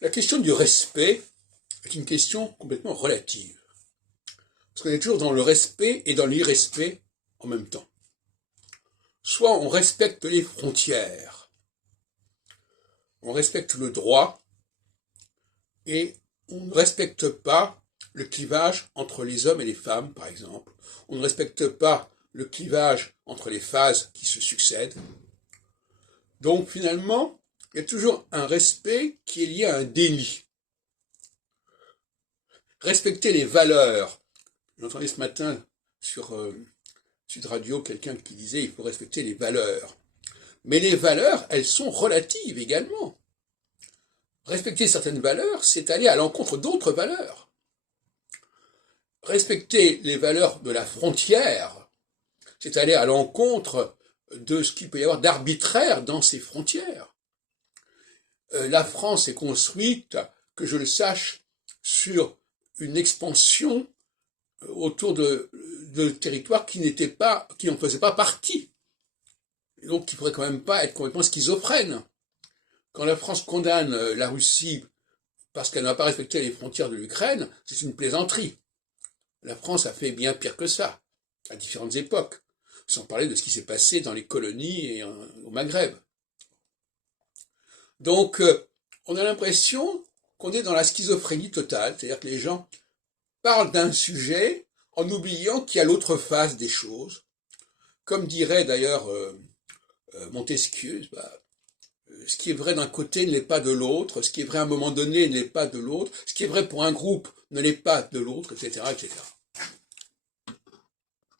La question du respect est une question complètement relative. Parce qu'on est toujours dans le respect et dans l'irrespect en même temps. Soit on respecte les frontières, on respecte le droit et on ne respecte pas le clivage entre les hommes et les femmes, par exemple. On ne respecte pas le clivage entre les phases qui se succèdent. Donc finalement, il y a toujours un respect qui est lié à un déni. Respecter les valeurs. J'entendais ce matin sur Sud Radio quelqu'un qui disait il faut respecter les valeurs. Mais les valeurs, elles sont relatives également. Respecter certaines valeurs, c'est aller à l'encontre d'autres valeurs. Respecter les valeurs de la frontière, c'est aller à l'encontre de ce qu'il peut y avoir d'arbitraire dans ces frontières. La France est construite, que je le sache, sur une expansion autour de territoires qui n'en faisaient pas partie. Et donc qui ne pourraient quand même pas être complètement schizophrènes. Quand la France condamne la Russie parce qu'elle n'a pas respecté les frontières de l'Ukraine, c'est une plaisanterie. La France a fait bien pire que ça, à différentes époques, sans parler de ce qui s'est passé dans les colonies et au Maghreb. Donc, on a l'impression qu'on est dans la schizophrénie totale, c'est-à-dire que les gens parlent d'un sujet en oubliant qu'il y a l'autre face des choses. Comme dirait d'ailleurs Montesquieu, ce qui est vrai d'un côté ne l'est pas de l'autre, ce qui est vrai à un moment donné ne l'est pas de l'autre, ce qui est vrai pour un groupe ne l'est pas de l'autre, etc., etc.